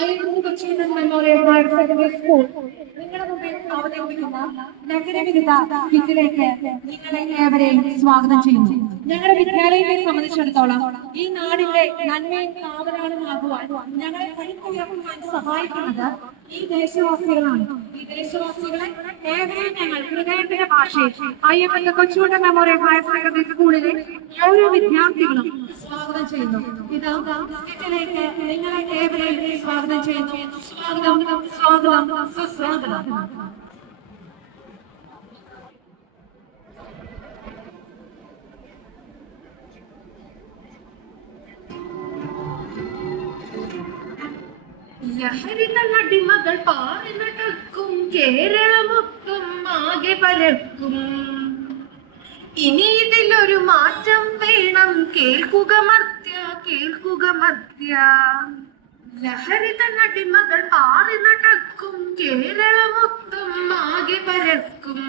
Ayyappan Cochin memorial higher secondary school നിങ്ങളുടെ മുമ്പിൽ അവതരിപ്പിക്കുന്ന നഗരവിരുദ്ധ സ്കിറ്റിലേക്ക് നിങ്ങളെ ഏവരെയും സ്വാഗതം ചെയ്യുന്നു. ഞങ്ങളുടെ വിദ്യാലയത്തെ സംബന്ധിച്ചിടത്തോളം ഈ നാടിന്റെ നന്മയും കാവലാളുമാകുവാൻ ഞങ്ങളെ പണിക്കുയർത്തുവാൻ സഹായിക്കുന്നത് ഈ ദേശവാസികളാണ്. ഈ ദേശവാസികളെ ഏവരെയും ഞങ്ങൾ ഹൃദയത്തിന്റെ ഭാഷയിൽ അയ്യപ്പൻ കൊച്ചുകുട്ട മെമ്മോറിയൽ ഹയർ സെക്കൻഡറി സ്കൂളിലെ ഓരോ വിദ്യാർത്ഥികളും സ്വാഗതം ചെയ്യുന്നു. ഇതാ സ്കിറ്റിലേക്ക് നിങ്ങളെ ഏവരെയും സ്വാഗതം ചെയ്യുന്നു. സ്വാഗതം, സ്വാഗതം, സുസ്വാഗതം. ലഹരിതടിമകൾ പാറി നടക്കും, കേരളമൊക്കും ആകെ പരക്കും. ഇനി ഇതിലൊരു മാറ്റം വേണം, കേൾക്കുക മർത്യ, കേൾക്കുക മർത്യ. ലഹരിതടിമകൾ പാറി നടക്കും, കേരളമൊക്കും ആകെ പരക്കും.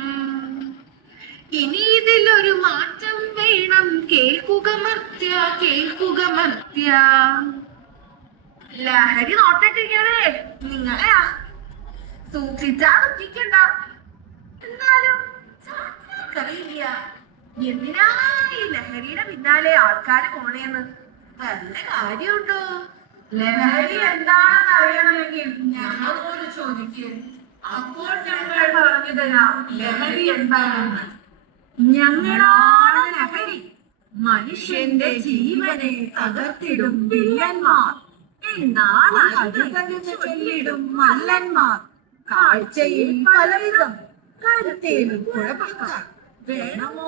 ഇനി ഇതിലൊരു മാറ്റം വേണം, കേൾക്കുക മർത്യ, കേൾക്കുക മർത്യ. ലഹരി നോട്ടിട്ടിരിക്കണേ നിങ്ങളെയാ, സൂക്ഷിച്ചാ ദുഃഖിക്കണ്ട. എന്നാലും അറിയില്ല എന്തിനാ ഈ ലഹരിയുടെ പിന്നാലെ ആൾക്കാര് പോണേന്ന്. വല്ല കാര്യമുണ്ടോ? ലഹരി എന്താണെന്ന് അറിയണമെങ്കിൽ ഞങ്ങളോട് ചോദിക്കും, അപ്പോൾ ഞങ്ങൾ പറഞ്ഞു തരാം ലഹരി എന്താണെന്ന്. ഞങ്ങളാണ് ലഹരി, മനുഷ്യന്റെ ജീവനെ തകർത്തിടും വില്ലന്മാർ. എന്താണ് ചൊല്ലിടും മല്ലന്മാർ. കാഴ്ചയിൽ പലവിധം, കരുത്തേലും കുഴപ്പക്കാർ. വേണമോ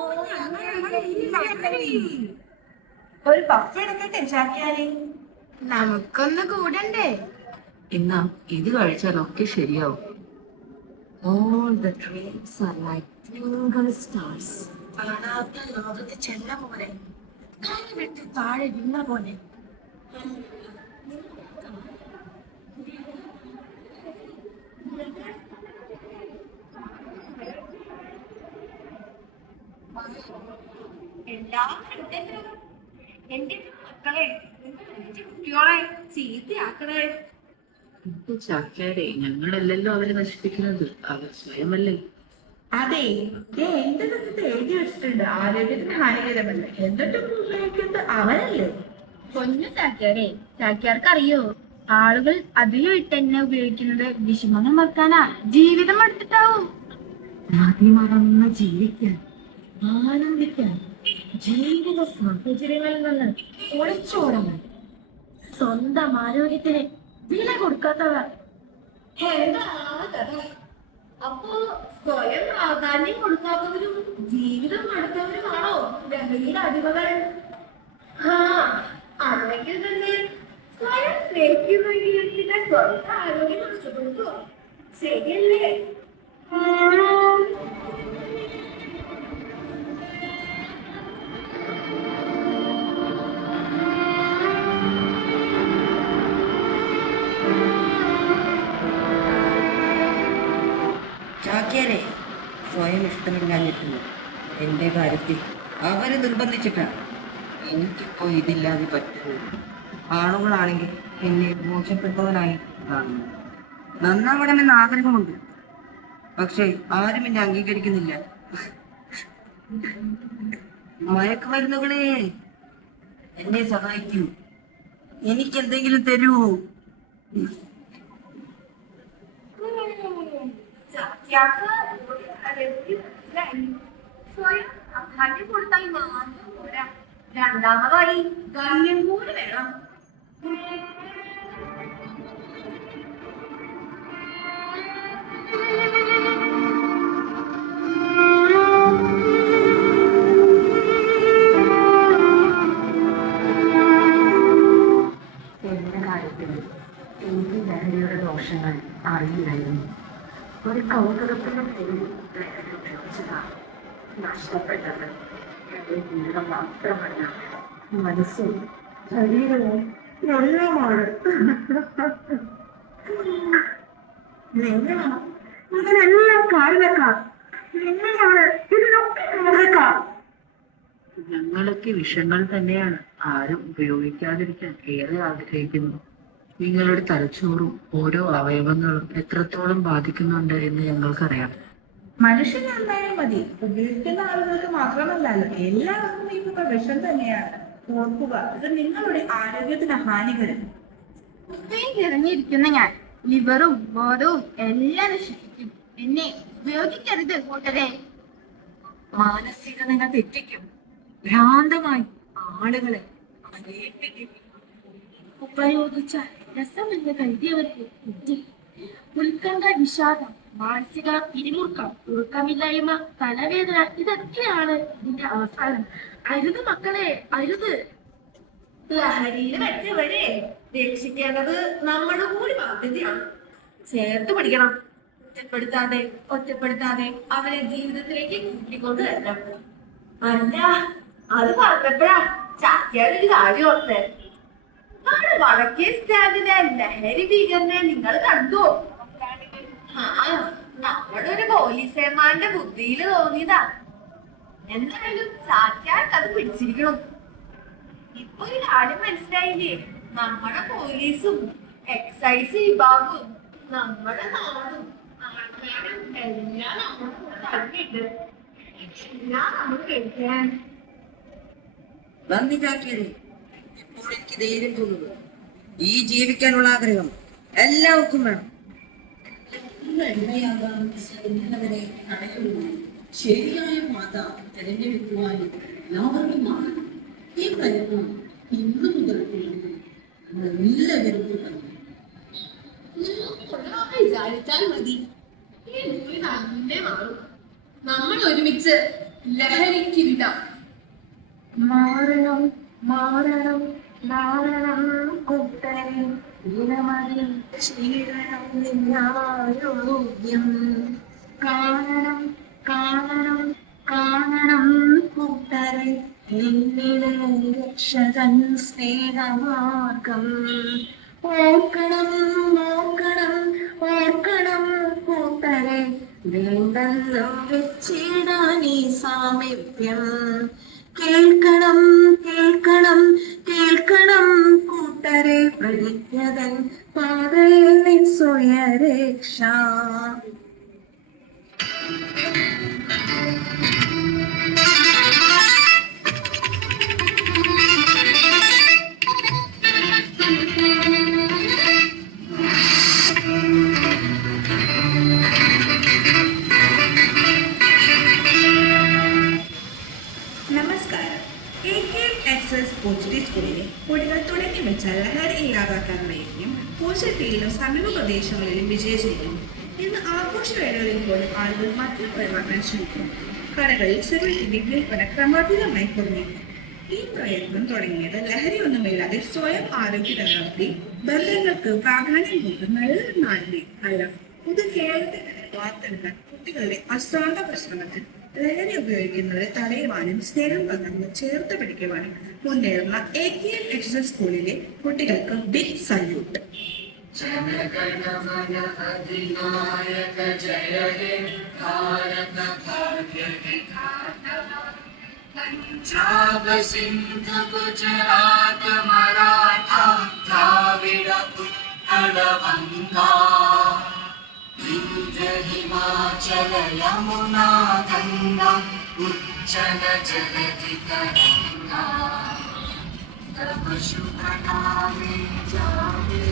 ഒരു പഫ് എടുക്കട്ടെ ചാക്കിയാലേ? നമുക്കൊന്ന് കൂടണ്ടേ? എന്നാ ഇത് കഴിച്ചാലൊക്കെ ശരിയാവും. All the dreams are like twinkle stars. കാണാത്ത ലോകത്ത് ചെല്ല പോലെ, കൈ വിട്ട് താഴെ വീണ പോലെ. എന്റെ മക്കളെ, കുട്ടിയോളെ ചീത്തയാക്കണേ. ചാക്കാരെ, ഞങ്ങളല്ലല്ലോ അവരെ നശിപ്പിക്കുന്നത്, അവർ സ്വയമല്ലേ. അതെ, എന്റെ എഴുതി വെച്ചിട്ടുണ്ട് ആരോഗ്യത്തിന് ഹാനികരമല്ല, എന്നിട്ടും ഉപയോഗിക്കുന്നത് അവനല്ലേ. പൊന്നു ചാക്യാരെ, ചാക്യാർക്ക് അറിയോ, ആളുകൾ അതിലായിട്ട് തന്നെ ഉപയോഗിക്കുന്നത് വിഷമങ്ങൾ മറക്കാനാ, ജീവിതം എടുത്തിട്ടാവും. മറന്ന് ജീവിക്കാൻ, ആനന്ദിക്കാൻ, ജീവിത സാഹചര്യങ്ങളിൽ നിന്ന് ഒളിച്ചോടാൻ, സ്വന്തം ആരോഗ്യത്തിന് വില കൊടുക്കാത്തവർ. അപ്പോ സ്വയം പ്രാധാന്യം കൊടുക്കാത്തവരും ജീവിതം നടത്തവരുമാണോ ലഹരിയുടെ അടിമകൾ? അല്ലെങ്കിൽ തന്നെ സ്വയം സ്നേഹിക്കുന്നെങ്കിൽ പിന്നെ സ്വന്തം ആരോഗ്യം നഷ്ടപ്പെടുത്തോ? ശരിയല്ലേ? ചാക്യാരെ, സ്വയം ഇഷ്ടമില്ലാഞ്ഞിട്ടില്ല, എന്റെ കാര്യത്തിൽ അവര് നിർബന്ധിച്ചിട്ടാണ്. എനിക്കിപ്പോ ഇതില്ലാതെ പറ്റുമോ? ആളുകളാണെങ്കിൽ എന്നെ മോശപ്പെട്ടവനായി കാണുന്നു. നന്നാവണമെന്ന് ആഗ്രഹമുണ്ട്, പക്ഷെ ആരും എന്നെ അംഗീകരിക്കുന്നില്ല. മയക്കുമരുന്നുകളെ, എന്നെ സഹായിക്കൂ, എനിക്കെന്തെങ്കിലും തരൂ. സ്വയം അഭാഗ്യം കൊടുത്താൽ മാത്രം പോരാ, രണ്ടാമതായി ഗണ്യം കൂടി വേണം. എന്റെ കാര്യത്തിൽ എനിക്ക് ലഹരിയുടെ ദോഷങ്ങൾ അറിയില്ലായിരുന്നു. ഒരു കൗതുകത്തിന്റെ പേരിൽ ലഹരി ഉപയോഗിച്ചതാണ് നഷ്ടപ്പെട്ടത്. എന്റെ ജീവിതം മാത്രമല്ല, മനസ്സും ശരീരവും എല്ലാമാണ്. നിങ്ങളാണ് ഇതിനെല്ലാം കാരണക്കാർ, നിങ്ങളാണ് ഇതിനൊക്കെ കാരണക്കാർ. ഞങ്ങളൊക്കെ വിഷങ്ങൾ തന്നെയാണ്, ആരും ഉപയോഗിക്കാതിരിക്കാൻ ഏറെ ആഗ്രഹിക്കുന്നു. നിങ്ങളുടെ തലച്ചോറും ഓരോ അവയവങ്ങളും എത്രത്തോളം ബാധിക്കുന്നുണ്ട് എന്ന് ഞങ്ങൾക്കറിയാം. മനുഷ്യൻ നന്നായാൽ മതി. ഉപയോഗിക്കുന്ന ആളുകൾക്ക് മാത്രമല്ലല്ലോ, എല്ലാവർക്കും ഇപ്പൊ വിഷം തന്നെയാണ്. ഓർക്കുക, ഇത് നിങ്ങളുടെ ആരോഗ്യത്തിന് ഹാനികരം. കുപ്പയിൽ നിറഞ്ഞിരിക്കുന്ന ഞാൻ ലിവറും ബോധവും എല്ലാം നശിപ്പിക്കും. എന്നെ ഉപയോഗിക്കരുത് കൂട്ടരെ. മാനസിക നില തെറ്റിക്കും, ഭ്രാന്തമായി ആളുകളെ അനേപ്പിക്കും. ഉപയോഗിച്ചാൽ രസമെന്ന് കരുതിയവർക്ക് ബുദ്ധി, ഉത്കണ്ഠ, വിഷാദം, മാനസിക പിരിമുറുക്കം, ഉറക്കമില്ലായ്മ, തലവേദന, ഇതൊക്കെയാണ് ഇതിന്റെ അവസാനം. അരുത് മക്കളെ, അരുത്. ലഹരിയിൽ പറ്റിയവരെ രക്ഷിക്കേണ്ടത് നമ്മുടെ കൂടി ബാധ്യതയാണ്. ചേർത്ത് പിടിക്കണം. ഒറ്റപ്പെടുത്താതെ അവരെ ജീവിതത്തിലേക്ക് കൂട്ടിക്കൊണ്ട് വരണം. അല്ല, അത് പറഞ്ഞപ്പോഴാ ചാക്യാരൊരു കാര്യം ഓർത്തെ. നമ്മുടെ വടക്കേ സ്റ്റാൻഡിലെ ലഹരി ഭീകരനെ നിങ്ങൾ കണ്ടോ? ആ, നമ്മുടെ ഒരു പോലീസുകാരന്റെ ബുദ്ധിയില് തോന്നിയതാ. എന്തായാലും ചാക്യാർക്ക് അത് പിടിച്ചിരിക്കണം. ഇപ്പൊ ഒരു കാര്യം മനസ്സിലായില്ലേ? നമ്മുടെ പോലീസും എക്സൈസ് വിഭാഗവും നമ്മുടെ നാടും ആൾക്കാരും എല്ലാം നമ്മൾക്ക് തന്നിട്ട് എല്ലാം നമ്മൾ കഴിക്കാൻ. നന്ദി ചാക്യാരെ, ഇപ്പോൾ എനിക്ക് ധൈര്യം തോന്നുന്നു. ഈ ജീവിക്കാനുള്ള ആഗ്രഹം എല്ലാവർക്കും വേണം. ശരിയായ പാത തിരഞ്ഞെടുക്കുവാനും എല്ലാവർക്കുമാണ് ഈ പ്രയത്നം. ഇന്നു മുതൽ എല്ലാവരും വിചാരിച്ചാൽ മതി, ഈ ഭൂമി തന്നെ മാറും. നമ്മൾ ഒരുമിച്ച് ലഹരിക്ക് വിടാം. മാറണം മാറണം മാറണം കൂട്ടരെ, ദിനമതിൽ ക്ഷീണം നിന്നാരോഗ്യം. കാണണം കാണണം കാണണം കൂട്ടരെ, നിന്നിലെ രക്ഷകൻ സ്നേഹമാർഗം. ഓർക്കണം ഓർക്കണം ഓർക്കണം കൂട്ടരെ, വേണ്ടെന്നും വെച്ചിടാൻ ഈ സാമീപ്യം. കേൾക്കണം കേൾക്കണം കേൾക്കണം കൂട്ടരെ, പ്രതിജ്ഞതൻ പാതയിൽ നിൻ സ്വയരക്ഷ. നമസ്കാരം. എക്സസ് പോസിറ്റീവ് സ്കൂളിലെ കുട്ടികൾ തുടങ്ങി വെച്ച ലഹരി ഇല്ലാതാക്കാനുള്ള യജ്ഞം പോസിറ്റീവിലും സമീപ പ്രദേശങ്ങളിലും വിജയിച്ചിരിക്കുന്നു. ഇന്ന് ആഘോഷവേളകളിൽ പോലും ആളുകൾ മദ്യം ഒഴിവാക്കാൻ ശ്രമിക്കുന്നു. കടകളിൽ സിഗരറ്റിന്റെ വിൽപ്പന ക്രമാതീതമായി കുറഞ്ഞിരുന്നു. ഈ പ്രയത്നം തുടങ്ങിയത് ലഹരിയൊന്നുമില്ലാതെ സ്വയം ആരോഗ്യ നിലനിർത്തി ബന്ധങ്ങൾക്ക് പ്രാധാന്യം കൊടുക്കുന്ന നല്ലൊരു നാടിനെ അല്ല. ഇത് കേരളത്തിൽ വാർത്തെടുക്കാൻ കുട്ടികളുടെ അശ്രാന്ത പരിശ്രമത്തിൽ ലഹരി ഉപയോഗിക്കുന്നത് തടയുവാനും സ്നേഹം പകർന്ന് ചേർത്ത് പിടിക്കുവാനും മുന്നേറുന്ന AKM എക്സസ് സ്കൂളിലെ കുട്ടികൾക്ക് ബിഗ് സല്യൂട്ട്. पंजाब सिंध गुजरात मराठा द्राविड उत्कल गंगा विंध्य हिमाचल यमुना गंगा उच्चल जगति तरंगा तब शुभ नामे जागे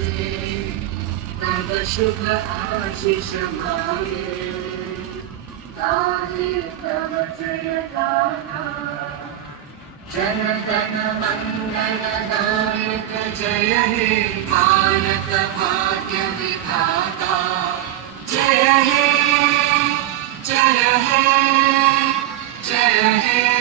तब शुभ आशीष मांगे गाहे तब जय गाना जन गण मंगल दायक जय हे भारत भाग्य विधाता जय हे जय हे जय हे